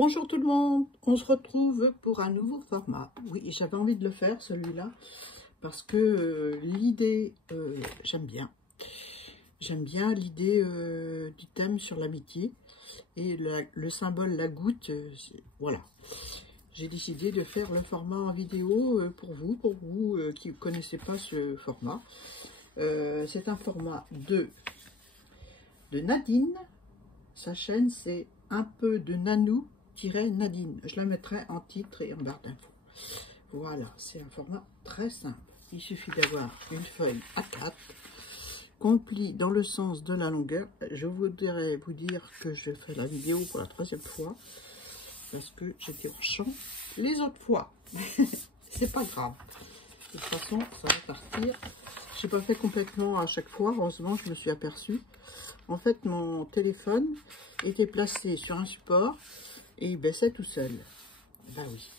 Bonjour tout le monde, on se retrouve pour un nouveau format. Oui, j'avais envie de le faire celui-là parce que l'idée, j'aime bien. J'aime bien l'idée du thème sur l'amitié et le symbole la goutte. Voilà, j'ai décidé de faire le format en vidéo pour vous qui ne connaissez pas ce format. C'est un format de Nadine. Sa chaîne, c'est un peu de Nanou-Nadine. Je la mettrai en titre et en barre d'infos. Voilà, c'est un format très simple. Il suffit d'avoir une feuille A4 qu'on plie dans le sens de la longueur. Je voudrais vous dire que je fais la vidéo pour la 3e fois parce que j'étais en champ les autres fois. C'est pas grave. De toute façon, ça va partir. Je n'ai pas fait complètement à chaque fois. Heureusement, je me suis aperçue. En fait, mon téléphone était placé sur un support et il baissait tout seul. Ben oui.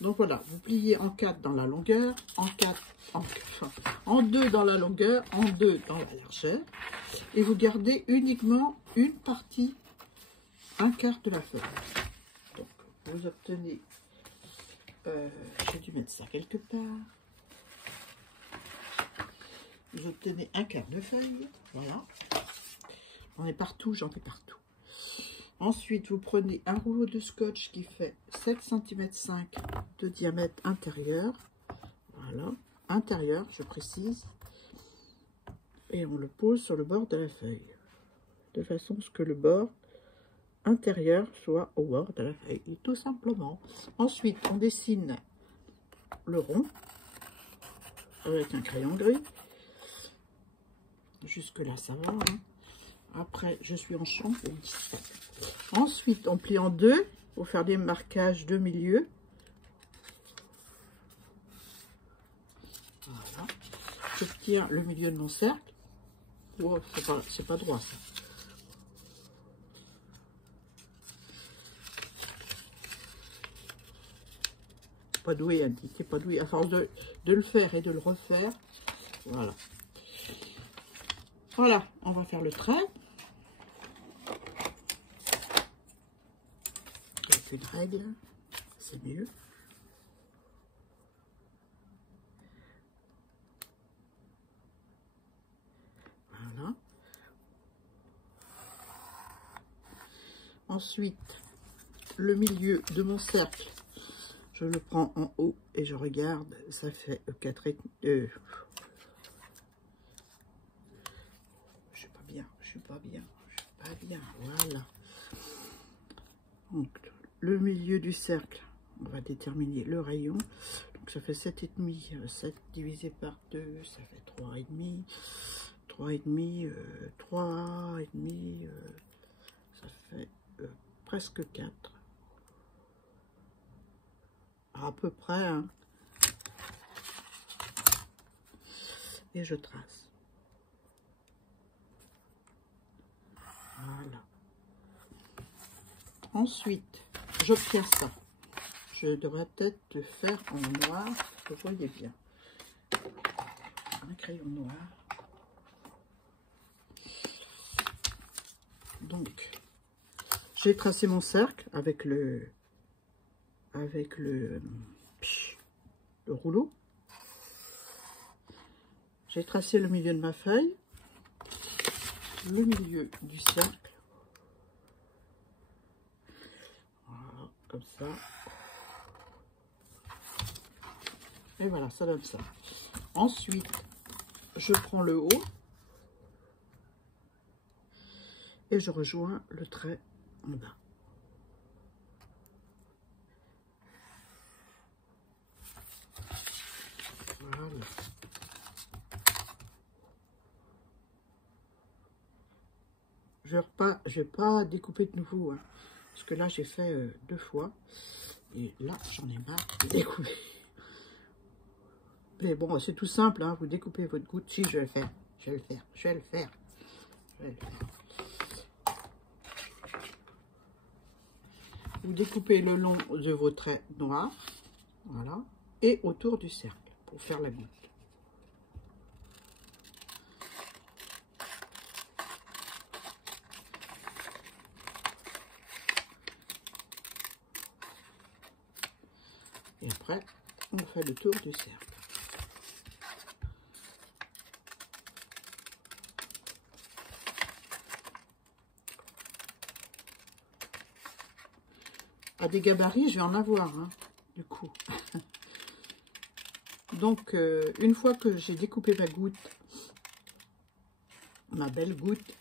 Donc voilà, vous pliez en 4 dans la longueur, en 2 dans la longueur, en 2 dans la largeur. Et vous gardez uniquement une partie, un quart de la feuille. Donc, vous obtenez... j'ai dû mettre ça quelque part. Vous obtenez un quart de feuille. Voilà. J'en ai partout, j'en ai partout. Ensuite, vous prenez un rouleau de scotch qui fait 7,5 cm de diamètre intérieur. Voilà, intérieur, je précise. Et on le pose sur le bord de la feuille. De façon à ce que le bord intérieur soit au bord de la feuille. Tout simplement. Ensuite, on dessine le rond avec un crayon gris. Jusque là, ça va. Hein. Après, je suis en champ. Ensuite, on plie en 2 pour faire des marquages de milieu. Voilà. J'obtiens le milieu de mon cercle. Oh, c'est pas droit, ça. Pas doué, hein, c'est pas doué. À force de le faire et de le refaire. Voilà. Voilà, on va faire le trait. Avec une règle, c'est mieux. Voilà. Ensuite, le milieu de mon cercle, je le prends en haut et je regarde, ça fait 4 et... je suis pas bien, voilà. Donc, le milieu du cercle, on va déterminer le rayon. Donc, ça fait 7,5, 7 divisé par 2, ça fait 3,5, 3,5, 3,5, ça fait presque 4. À peu près, hein. Et je trace. Voilà. Ensuite, j'obtiens ça. Je devrais peut-être le faire en noir, que vous voyez bien. Un crayon noir. Donc, j'ai tracé mon cercle avec le rouleau. J'ai tracé le milieu de ma feuille, le milieu du cercle. Voilà, comme ça. Et voilà, ça donne ça. Ensuite, je prends le haut et je rejoins le trait en bas. Voilà. Je vais pas découper de nouveau, hein, parce que là j'ai fait 2 fois et là j'en ai marre de découper. Mais bon, c'est tout simple, hein, vous découpez votre goutte. Si, je vais le faire, je vais le faire. Vous découpez le long de vos traits noirs, voilà, et autour du cercle pour faire la goutte. Et après, on fait le tour du cercle. À des gabarits, je vais en avoir, hein, du coup. Donc, une fois que j'ai découpé ma goutte, ma belle goutte,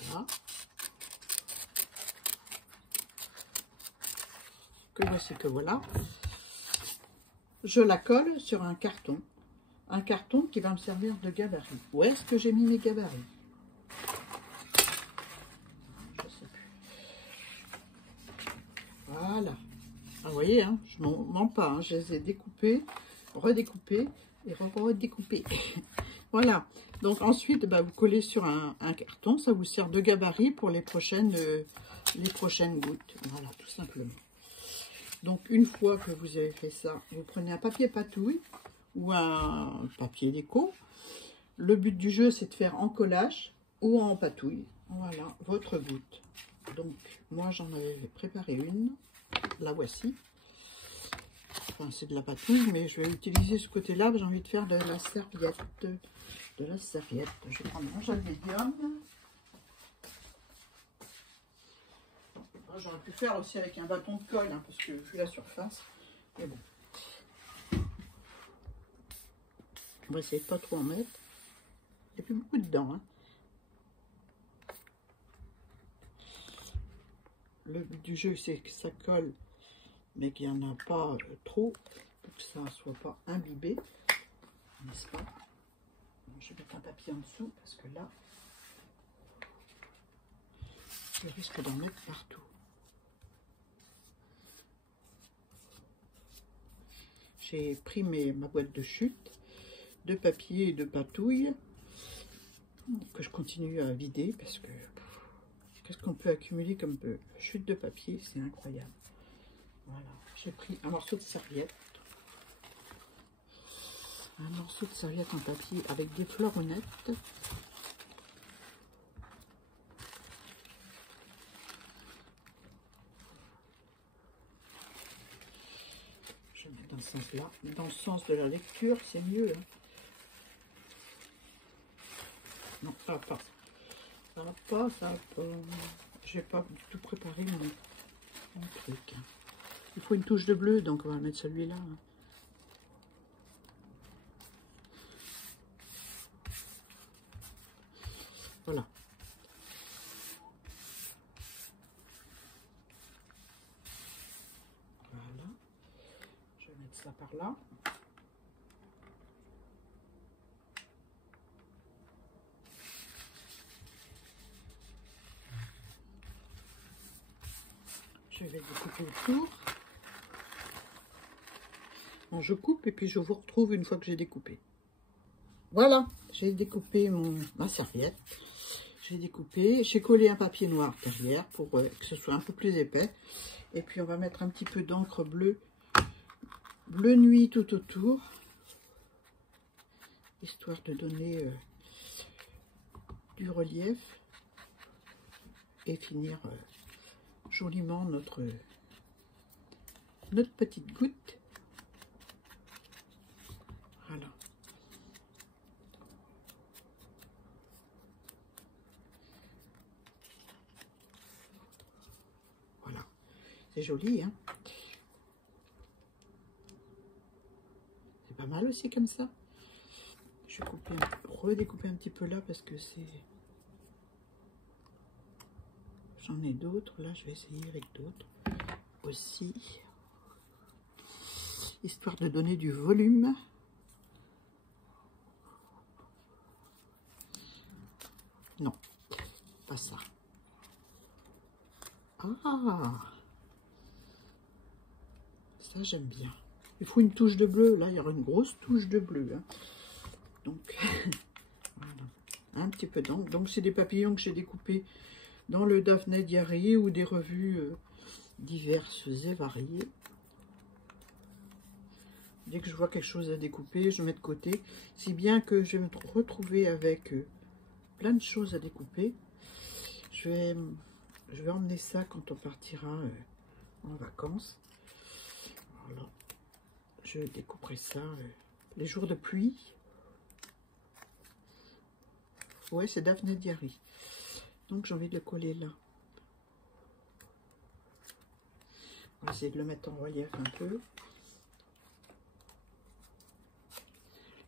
voilà, que voici que voilà, je la colle sur un carton qui va me servir de gabarit. Où est-ce que j'ai mis mes gabarits? Je sais plus. Voilà. Ah, vous voyez, hein, je ne mens pas, hein, je les ai découpés, redécoupés et redécoupés. Voilà. Donc ensuite, bah, vous collez sur un carton, ça vous sert de gabarit pour les prochaines gouttes. Voilà, tout simplement. Donc une fois que vous avez fait ça, vous prenez un papier patouille ou un papier déco. Le but du jeu, c'est de faire en collage ou en patouille. Voilà, votre goutte. Donc moi, j'en avais préparé une. La voici. Enfin, c'est de la patouille, mais je vais utiliser ce côté-là. J'ai envie de faire de la serviette. Je vais prendre mon gel médium. J'aurais pu faire aussi avec un bâton de colle, hein, parce que vu la surface. Mais bon. On va essayer de pas trop en mettre. Il n'y a plus beaucoup dedans. Hein. Le but du jeu, c'est que ça colle, mais qu'il n'y en a pas trop, pour que ça ne soit pas imbibé, n'est-ce pas? Je vais mettre un papier en dessous, parce que là, je risque d'en mettre partout. J'ai pris ma boîte de chute, de papier et de patouille, que je continue à vider, parce que qu'est-ce qu'on peut accumuler comme chute de papier, c'est incroyable. Voilà, j'ai pris un morceau de serviette. Un morceau de serviette en papier avec des fleuronnettes. Je vais mettre dans ce sens-là. Dans le sens de la lecture, c'est mieux. Hein. Non, ça va pas. Ça va pas, ça va pas. Je n'ai pas du tout préparé mon truc. Il faut une touche de bleu, donc on va mettre celui-là. Voilà. Voilà. Je vais mettre ça par là. Je vais découper le tour. Bon, je coupe et puis je vous retrouve une fois que j'ai découpé. Voilà, j'ai découpé ma serviette. J'ai découpé, j'ai collé un papier noir derrière pour que ce soit un peu plus épais. Et puis on va mettre un petit peu d'encre bleu nuit tout autour, histoire de donner du relief et finir joliment notre petite goutte. Voilà. Voilà. C'est joli, hein? C'est pas mal aussi comme ça. Je vais redécouper un petit peu là parce que c'est... J'en ai d'autres. Là, je vais essayer avec d'autres aussi. Histoire de donner du volume. Non, pas ça. Ah, ça j'aime bien. Il faut une touche de bleu. Là, il y aura une grosse touche de bleu. Hein. Donc, voilà. Un petit peu d'encre. Donc, c'est des papillons que j'ai découpés dans le Daphné Diary ou des revues diverses et variées. Dès que je vois quelque chose à découper, je mets de côté. Si bien que je vais me retrouver avec plein de choses à découper. Je Je vais emmener ça quand on partira en vacances. Voilà. Je découperai ça les jours de pluie. Ouais, c'est Daphné Diary. Donc j'ai envie de le coller là. On va essayer de le mettre en relief un peu.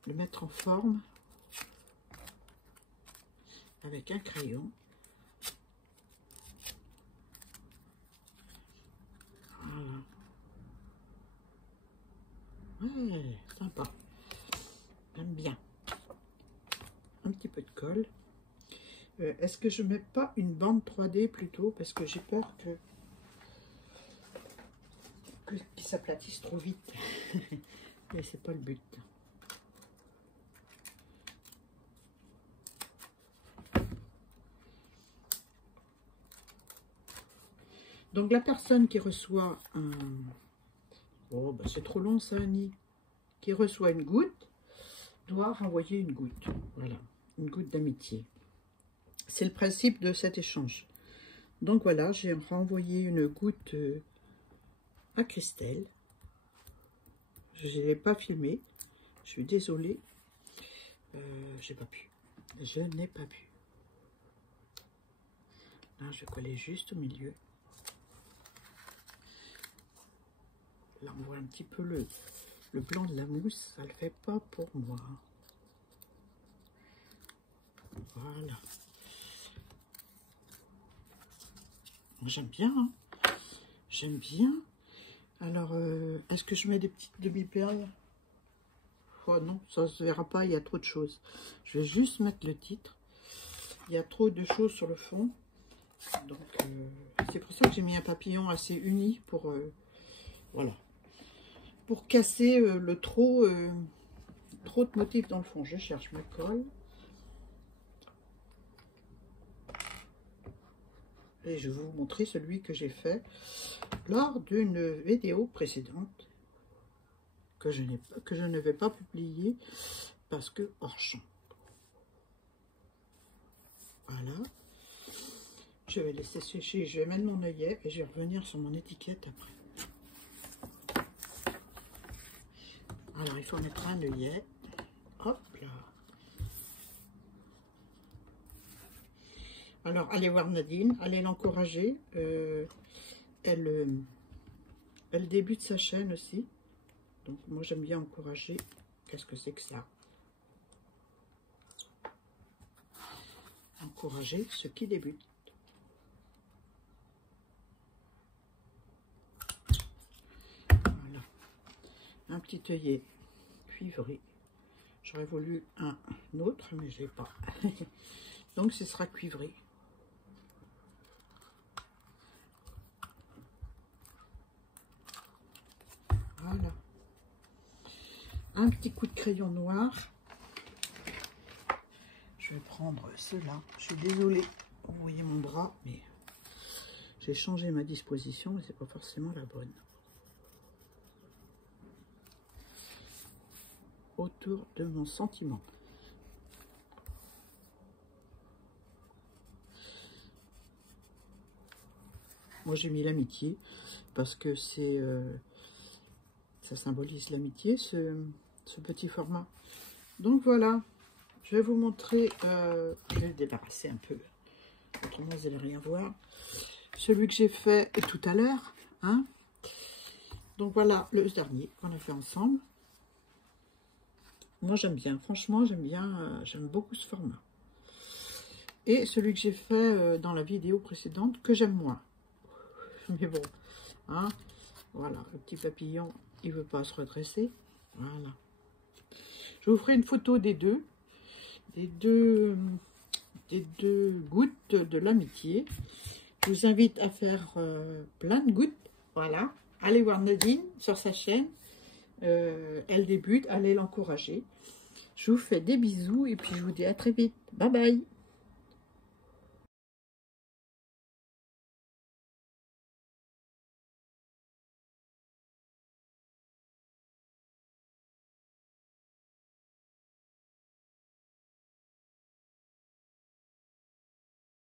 Le mettre en forme. Avec un crayon. Voilà. Ouais, sympa. J'aime bien. Un petit peu de colle. Est-ce que je mets pas une bande 3D plutôt? Parce que j'ai peur qu'il s'aplatisse trop vite. Mais c'est pas le but. Donc la personne qui reçoit un... Oh, bah c'est trop long ça, Annie. Qui reçoit une goutte, doit renvoyer une goutte. Voilà, une goutte d'amitié. C'est le principe de cet échange. Donc voilà, j'ai renvoyé une goutte à Christelle. Je ne l'ai pas filmé. Je suis désolée. J'ai pas pu. Je n'ai pas pu. Là, je vais coller juste au milieu. Là, on voit un petit peu le blanc de la mousse. Ça ne le fait pas pour moi. Voilà. J'aime bien. Hein. J'aime bien. Alors, est-ce que je mets des petites demi-perles? Oh non, ça ne se verra pas. Il y a trop de choses. Je vais juste mettre le titre. Il y a trop de choses sur le fond. Donc, c'est pour ça que j'ai mis un papillon assez uni pour... voilà. Pour casser le trop de motifs dans le fond. Je cherche ma colle. Et je vais vous montrer celui que j'ai fait lors d'une vidéo précédente que je ne vais pas publier parce que hors champ. Voilà. Je vais laisser sécher. Je vais mettre mon œillet et je vais revenir sur mon étiquette après. Alors, il faut mettre un œillet. Hop là. Alors, allez voir Nadine, allez l'encourager. Elle débute sa chaîne aussi. Donc, moi, j'aime bien encourager. Qu'est-ce que c'est que ça? Encourager ceux qui débutent. Voilà. Un petit œillet cuivré. J'aurais voulu un autre, mais je n'ai pas. Donc, ce sera cuivré. Voilà. Un petit coup de crayon noir. Je vais prendre cela. Je suis désolée, vous voyez mon bras, mais j'ai changé ma disposition, mais c'est pas forcément la bonne. Autour de mon sentiment. Moi, j'ai mis l'amitié parce que c'est ça symbolise l'amitié, ce petit format. Donc voilà, je vais vous montrer, je vais le débarrasser un peu, autrement vous n'allez rien voir. Celui que j'ai fait tout à l'heure, hein. Donc voilà le dernier qu'on a fait ensemble. Moi j'aime bien, franchement j'aime bien, j'aime beaucoup ce format. Et celui que j'ai fait dans la vidéo précédente, que j'aime moins. Mais bon, hein, voilà, le petit papillon, il veut pas se redresser. Voilà. Je vous ferai une photo des deux gouttes de l'amitié. Je vous invite à faire plein de gouttes. Voilà. Allez voir Nadine sur sa chaîne. Elle débute, allez l'encourager. Je vous fais des bisous et puis je vous dis à très vite. Bye bye.